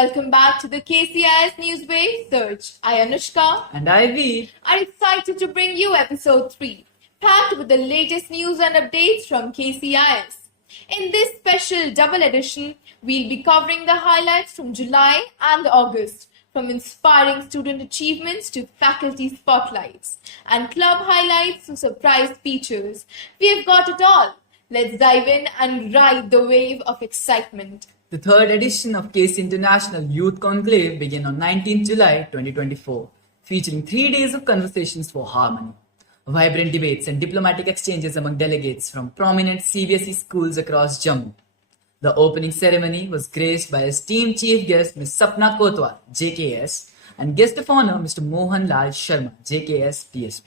Welcome back to the KCIS Newsway Search. I, Anushka, And Ivy. are excited to bring you episode 3, packed with the latest news and updates from KCIS. In this special double edition, we'll be covering the highlights from July and August, from inspiring student achievements to faculty spotlights, and club highlights to surprise features. We've got it all. Let's dive in and ride the wave of excitement. The third edition of KC International Youth Conclave began on 19 July 2024, featuring 3 days of conversations for harmony, vibrant debates and diplomatic exchanges among delegates from prominent CBSE schools across Jammu. The opening ceremony was graced by esteemed chief guest Ms. Sapna Kotwal, JKS, and guest of honor Mr. Mohan Lal Sharma, JKS PSP.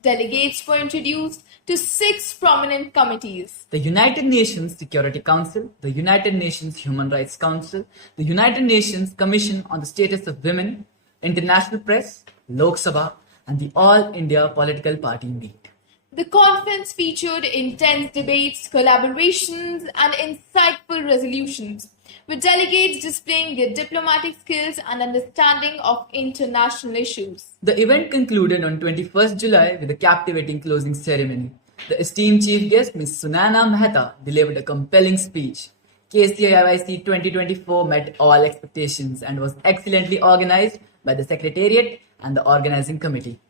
Delegates were introduced to 6 prominent committees: The United Nations Security Council, the United Nations Human Rights Council, the United Nations Commission on the Status of Women, International Press, Lok Sabha, and the All India Political Party Meet. The conference featured intense debates, collaborations, and insightful resolutions, with delegates displaying their diplomatic skills and understanding of international issues. The event concluded on 21st July with a captivating closing ceremony. The esteemed chief guest, Ms. Sunana Mehta, delivered a compelling speech. KCIYC 2024 met all expectations and was excellently organized by the Secretariat and the organizing committee.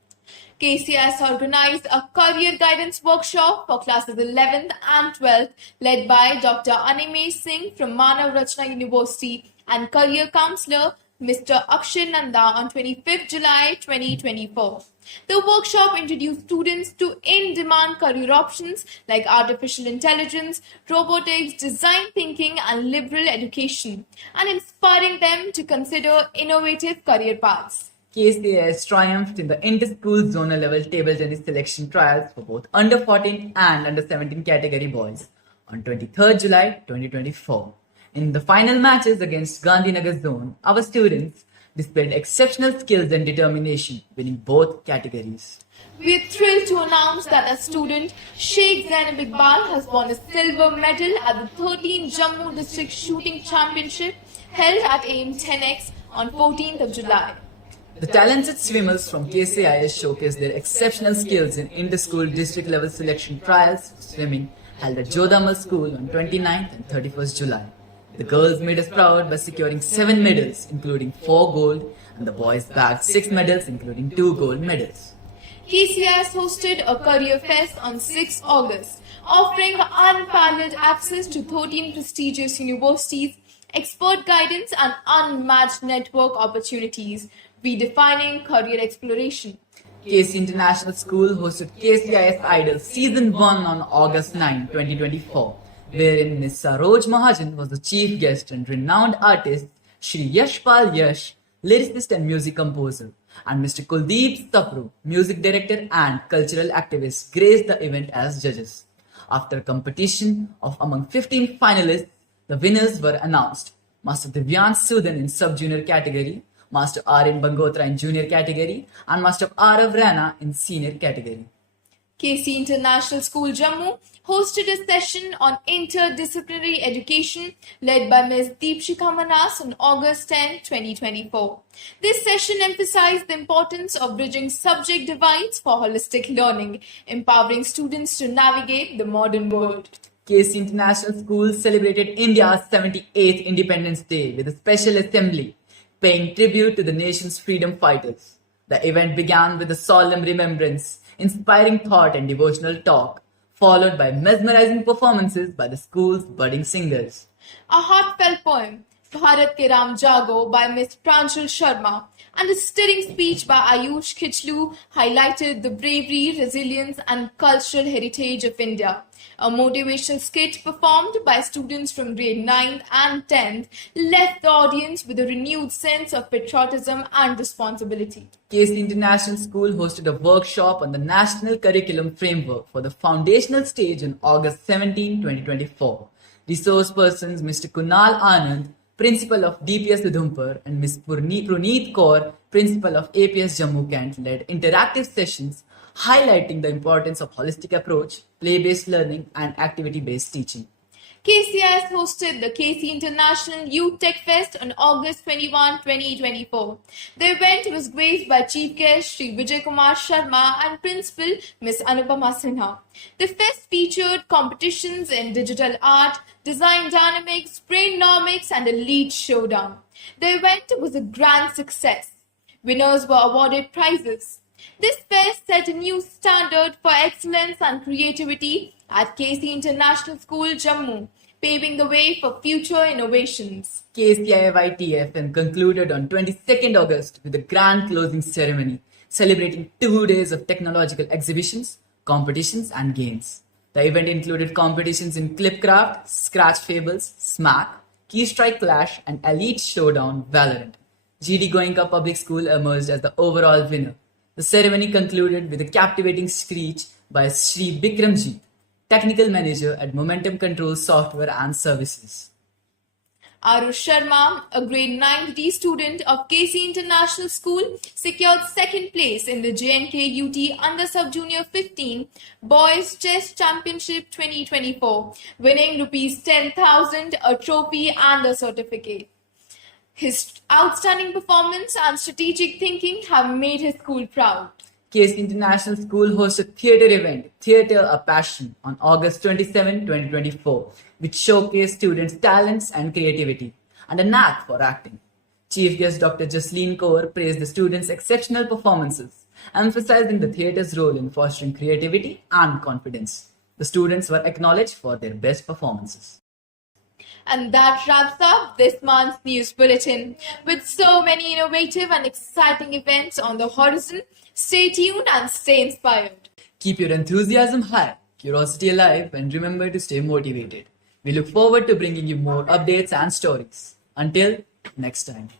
KCIS organized a career guidance workshop for classes 11th and 12th, led by Dr. Animesh Singh from Manav Rachna University and career counselor Mr. Akshay Nanda on 25th July 2024. The workshop introduced students to in-demand career options like artificial intelligence, robotics, design thinking, and liberal education, and inspiring them to consider innovative career paths. KCIS triumphed in the inter-school zonal level table tennis selection trials for both under 14 and under 17 category boys on 23rd July 2024. In the final matches against Gandhinagar zone, our students displayed exceptional skills and determination, winning both categories. We are thrilled to announce that our student Sheikh Zainab Iqbal has won a silver medal at the 13th Jammu District Shooting Championship held at AIM 10X on 14th of July. The talented swimmers from KCIS showcased their exceptional skills in inter-school district level selection trials for swimming held at Jodamal School on 29th and 31st July. The girls made us proud by securing 7 medals, including 4 gold, and the boys bagged 6 medals, including 2 gold medals. KCIS hosted a career fest on 6 August, offering unparalleled access to 13 prestigious universities, expert guidance, and unmatched network opportunities, redefining career exploration. KC International School hosted KCIS Idol Season 1 on August 9, 2024, wherein Ms. Saroj Mahajan was the chief guest and renowned artist Shri Yashpal Yash, lyricist and music composer, and Mr. Kuldeep Sapru, music director and cultural activist, graced the event as judges. After a competition of among 15 finalists, the winners were announced. Master Divyansh Sudan in sub-junior category, Master R.N. Bangotra in junior category, and Master Arav Rana in senior category. KC International School Jammu hosted a session on interdisciplinary education led by Ms. Deepshika Manas on August 10, 2024. This session emphasized the importance of bridging subject divides for holistic learning, empowering students to navigate the modern world. KC International School celebrated India's 78th Independence Day with a special assembly, paying tribute to the nation's freedom fighters. The event began with a solemn remembrance, inspiring thought and devotional talk, followed by mesmerizing performances by the school's budding singers. A heartfelt poem, Bharat Ke Ram Jago by Ms. Pranjal Sharma, and a stirring speech by Ayush Khichlu highlighted the bravery, resilience, and cultural heritage of India. A motivational skit performed by students from grade 9th and 10th left the audience with a renewed sense of patriotism and responsibility. KC International School hosted a workshop on the National Curriculum Framework for the foundational stage on August 17, 2024. Resource persons Mr. Kunal Anand, Principal of DPS Udhumpur, and Ms. Puneet Kaur, Principal of APS Jammu Kent, led interactive sessions highlighting the importance of holistic approach, play-based learning, and activity-based teaching. KCIS hosted the KC International Youth Tech Fest on August 21, 2024. The event was graced by Chief Guest Sri Vijay Kumar Sharma and Principal Ms. Anupama Sinha. The fest featured competitions in digital art, design dynamics, brainstorming, and a lead showdown. The event was a grand success. Winners were awarded prizes. This fest set a new standard for excellence and creativity at KC International School, Jammu, paving the way for future innovations. KCIYTFM concluded on 22nd August with a grand closing ceremony celebrating 2 days of technological exhibitions, competitions, and games. The event included competitions in Clipcraft, Scratch Fables, Smack, Keystrike Clash, and Elite Showdown Valorant. GD Goenka Public School emerged as the overall winner. The ceremony concluded with a captivating speech by Sri Bikramji, Technical Manager at Momentum Control Software and Services. Arush Sharma, a grade 9 D student of KC International School, secured second place in the JNK UT Under Sub Junior 15 Boys Chess Championship 2024, winning Rs 10,000, a trophy and a certificate. His outstanding performance and strategic thinking have made his school proud. KC International School hosted theatre event Theatre A Passion on August 27, 2024, which showcased students' talents and creativity and a knack for acting. Chief guest Dr. Jasleen Kaur praised the students' exceptional performances, emphasizing the theatre's role in fostering creativity and confidence. The students were acknowledged for their best performances. And that wraps up this month's news bulletin. With so many innovative and exciting events on the horizon, stay tuned and stay inspired. Keep your enthusiasm high, curiosity alive, and remember to stay motivated. We look forward to bringing you more updates and stories. Until next time.